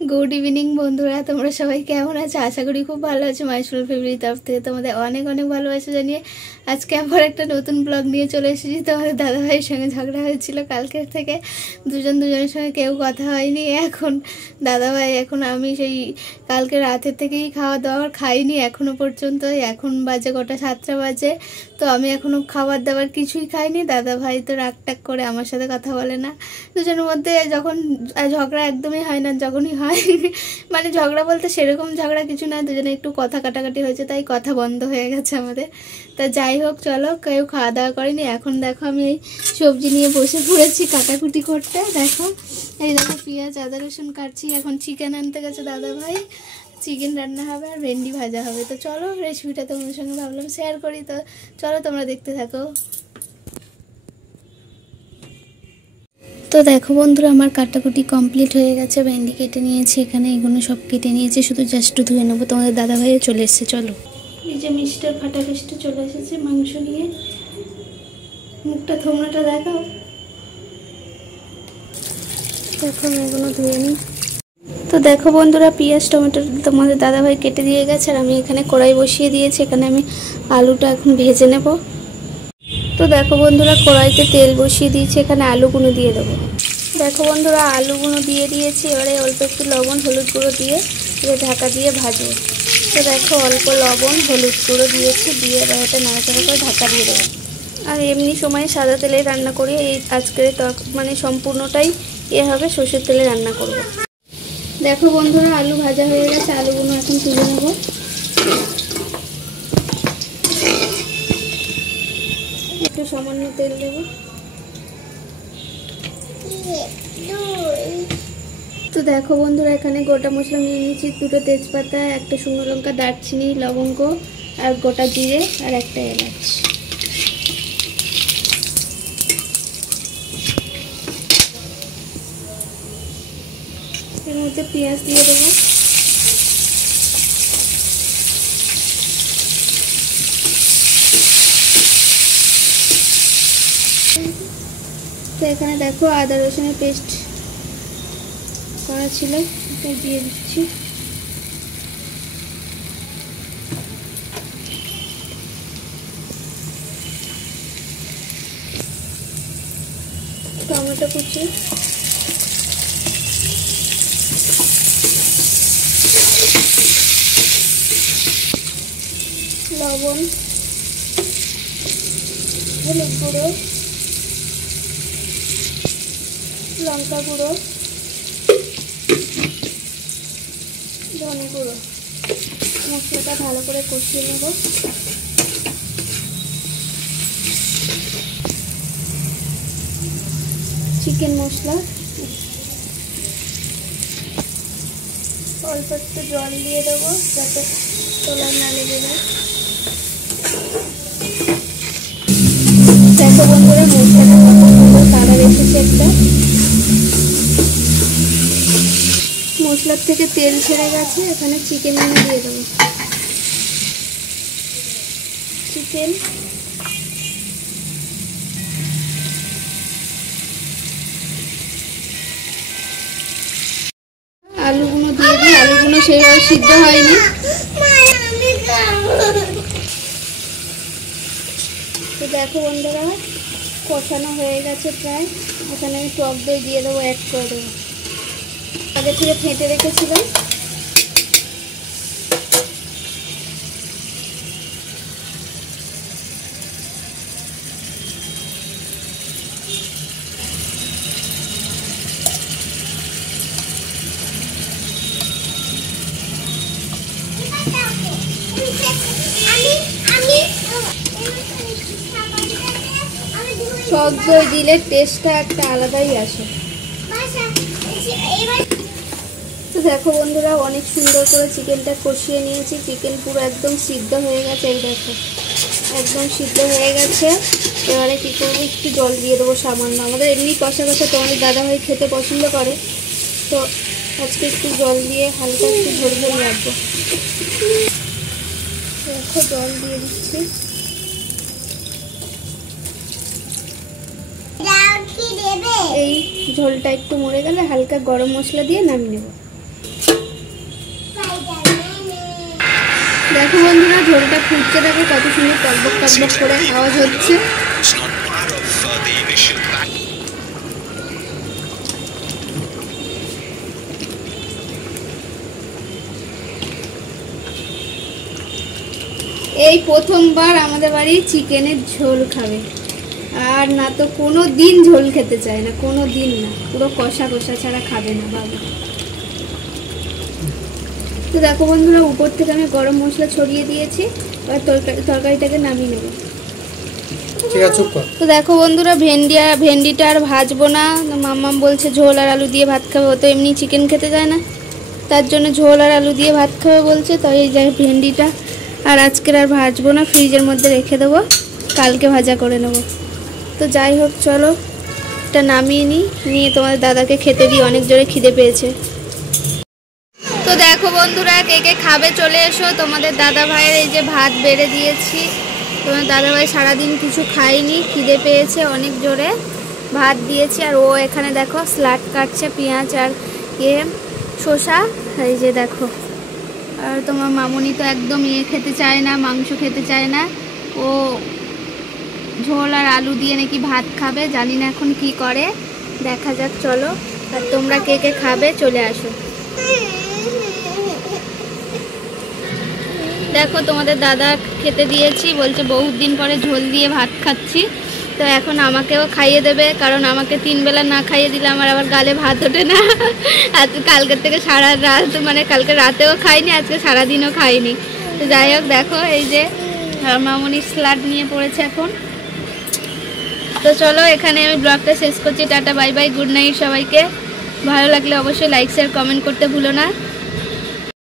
Good evening বন্ধুরা, তোমরা সবাই কেমন আছো? আশা করি খুব ভালো আছো। মাইসুল ফেভারিট তরফ থেকে তোমাদের অনেক অনেক ভালোবাসা জানিয়ে আজকে আবার একটা নতুন ব্লগ নিয়ে চলে এসেছি। তোমাদের দাদাভাইয়ের সঙ্গে ঝগড়া হয়েছিল কালকের থেকে, দুজনের সঙ্গে কেউ কথা হয়নি। এখন দাদাভাই, এখন আমি সেই কালকে রাতের থেকেই খাওয়া দাওয়ার খাইনি এখনও পর্যন্ত। এখন বাজে কটা, 7টা বাজে, তো আমি এখনও খাবার দাবার কিছুই খাইনি। দাদাভাই তো রাগ টাগ করে আমার সাথে কথা বলে না। দুজনের মধ্যে যখন ঝগড়া একদমই হয় না, যখনই হয় মানে ঝগড়া বলতে সেরকম ঝগড়া কিছু না, দুজনে একটু কথা কাটাকাটি হয়েছে, তাই কথা বন্ধ হয়ে গেছে আমাদের। তা যাই হোক, চলো, কেউ খাওয়া দাওয়া করেনি। এখন দেখো আমি এই সবজি নিয়ে বসে পড়েছি কাটাকুটি করতে। দেখো, এই দেখো পেঁয়াজ আদা রসুন কাটছি। এখন চিকেন আনতে গেছে দাদাভাই, চিকেন রান্না হবে আর ভেন্ডি ভাজা হবে। তো চলো, রেসিপিটা তোমাদের সঙ্গে ভাবলাম শেয়ার করি। তো চলো, তোমরা দেখতে থাকো। তো দেখো বন্ধুরা, আমার কাটাকুটি কমপ্লিট হয়ে গেছে। ভেন্ডি কেটে নিয়েছি, এখানে এগুলো সব কেটে নিয়েছি, শুধু জাস্ট ধুয়ে নেবো। তোমাদের দাদাভাইও চলে এসেছে। চলো, এই যে মিস্টার ফাটা ফেস্টে চলে এসেছে মাংস নিয়ে। মুখটা থোমড়াটা দেখাও। দেখো আমি এগুলো ধুয়ে নিই। তো দেখো বন্ধুরা, পেঁয়াজ টমেটো তোমাদের দাদাভাই কেটে দিয়ে গেছে, আর আমি এখানে কড়াই বসিয়ে দিয়েছি। এখানে আমি আলুটা এখন ভেজে নেব। তো দেখো বন্ধুরা, কড়াইতে তেল বসিয়ে দিয়েছি, এখানে আলুগুলো দিয়ে দেবো। দেখো বন্ধুরা, আলুগুলো দিয়ে দিয়েছি। এবারে অল্প একটু লবণ হলুদ গুঁড়ো দিয়ে ঢাকা দিয়ে ভাজবো। তো দেখো, অল্প লবণ হলুদ গুঁড়ো দিয়েছি, দিয়ে এবার এটা নাড়াচাড়া করে ঢাকা দিয়ে দেবো। আর এমনি সময় সাদা তেলে রান্না করি, এই আজকের মানে সম্পূর্ণটাই হবে সর্ষের তেলে রান্না করব। দেখো বন্ধুরা, আলু ভাজা হয়ে গেছে, আলুগুলো এখন তুলে নেব। একটু সামান্য তেল দেব। তো দেখো বন্ধুরা, এখানে গোটা মশলা নিয়ে নিয়েছি, 2টো তেজপাতা, একটা শুকনো লঙ্কা, দারচিনি, লবঙ্গ আর গোটা জিরে আর একটা এলাচ। এর মধ্যে পেঁয়াজ দিয়ে দেবো। তো এখানে দেখো আদা রসুনের পেস্ট করা ছিল, এটা দিয়ে দিচ্ছি। টমেটো কুচি, লবণ, হলুদ গুঁড়ো, লঙ্কা গুঁড়ো, ধনে গুঁড়ো। মশলাটা ভালো করে কষিয়ে নেব। চিকেন মশলা, অল্প একটু জল দিয়ে দেবো যাতে তোলা না লেগে যায়। দেখো বন্ধুরা, মশলাটা কত সুন্দর কালার এসেছে একটা। মশলার থেকে তেল ছেড়ে গেছে, এখানে চিকেন দিয়ে দেবো। চিকেন, আলুগুলো দিয়ে দিই। আলুগুলো সেইভাবে সিদ্ধ হয়নি। তো দেখো বন্ধুরা, কষানো হয়ে গেছে প্রায়। এখানে আমি টক দই দিয়ে দেবো, অ্যাড করে দেবো। আগে থেকে ফেটে রেখেছিলাম। টক দই দিলে টেস্টটা একটা আলাদাই আসে। তো দেখো বন্ধুরা, অনেক সুন্দর করে চিকেনটা কষিয়ে নিয়েছি। চিকেন পুরো একদম সিদ্ধ হয়ে গেছে, এই দেখো একদম সিদ্ধ হয়ে গেছে। এবারে কী করবো, একটু জল দিয়ে দেবো সামান্য। আমাদের এমনি কষা কষা তোমাদের দাদাভাই খেতে পছন্দ করে, তো আজকে একটু জল দিয়ে হালকা একটু ঝোল ঝোল রাখবো। দেখো জল দিয়ে দিচ্ছি। এই ঝোলটা একটু মরে গেলে হালকা গরম মশলা দিয়ে নামিয়ে নেব। দেখো বন্ধুরা ঝোলটা ফুটছে, দেখো কত সুন্দর টকবক টকবক করে আওয়াজ হচ্ছে। এই প্রথমবার আমাদের বাড়ি চিকেনের ঝোল খাবে, আর না তো কোনো দিন ঝোল খেতে চায় না, কোনো দিন না, পুরো কষা কষা ছাড়া খাবে না বাবা। তো দেখো বন্ধুরা উপর থেকে আমি গরম মশলা ছড়িয়ে দিয়েছি, এবার তরকারিটাকে নামিয়ে নেব। তো দেখো বন্ধুরা ভেন্ডিটা আর ভাজবো না, মাম্মাম বলছে ঝোল আর আলু দিয়ে ভাত খাবে, ও তো এমনি চিকেন খেতে যায় না, তার জন্য ঝোল আর আলু দিয়ে ভাত খাবে বলছে। তো এই যে ভেন্ডিটা আর আজকের আর ভাজবো না, ফ্রিজের মধ্যে রেখে দেবো, কালকে ভাজা করে নেব। তো যাই হোক চলো এটা নামিয়ে নিয়ে তোমাদের দাদাকে খেতে দিই, অনেক জোরে খিদে পেয়েছে। তো দেখো বন্ধুরা কে কে খাবে চলে এসো। তোমাদের দাদা ভাইয়ের এই যে ভাত বেড়ে দিয়েছি, তোমার দাদা ভাই সারাদিন কিছু খায়নি, খিদে পেয়েছে অনেক জোরে, ভাত দিয়েছি। আর ও এখানে দেখো স্যালাড কাটছে, পেঁয়াজ আর শসা, এই যে দেখো। আর তোমার মামুনি তো একদম খেতে চায় না, মাংস খেতে চায় না, ও ঝোল আর আলু দিয়ে নাকি ভাত খাবে, জানি না এখন কি করে, দেখা যাক চলো। আর তোমরা কে কে খাবে চলে আসো। দেখো তোমাদের দাদা খেতে দিয়েছি, বলছে বহুত দিন পরে ঝোল দিয়ে ভাত খাচ্ছি, তো এখন আমাকেও খাইয়ে দেবে, কারণ আমাকে 3 বেলা না খাইয়ে দিলে আমার আবার গালে ভাত ওঠে না। আজ কালকের থেকে সারা রাত, মানে কালকে রাতেও খাইনি, আজকে সারাদিনও খাইনি। তো যাই হোক দেখো এই যে মামুনি স্যালাড নিয়ে পড়েছে এখন। তো চলো এখানে আমি ব্লগটা শেষ করছি, tata bye bye, good night সবাইকে। ভালো লাগলে অবশ্যই লাইক শেয়ার কমেন্ট করতে ভুলো না।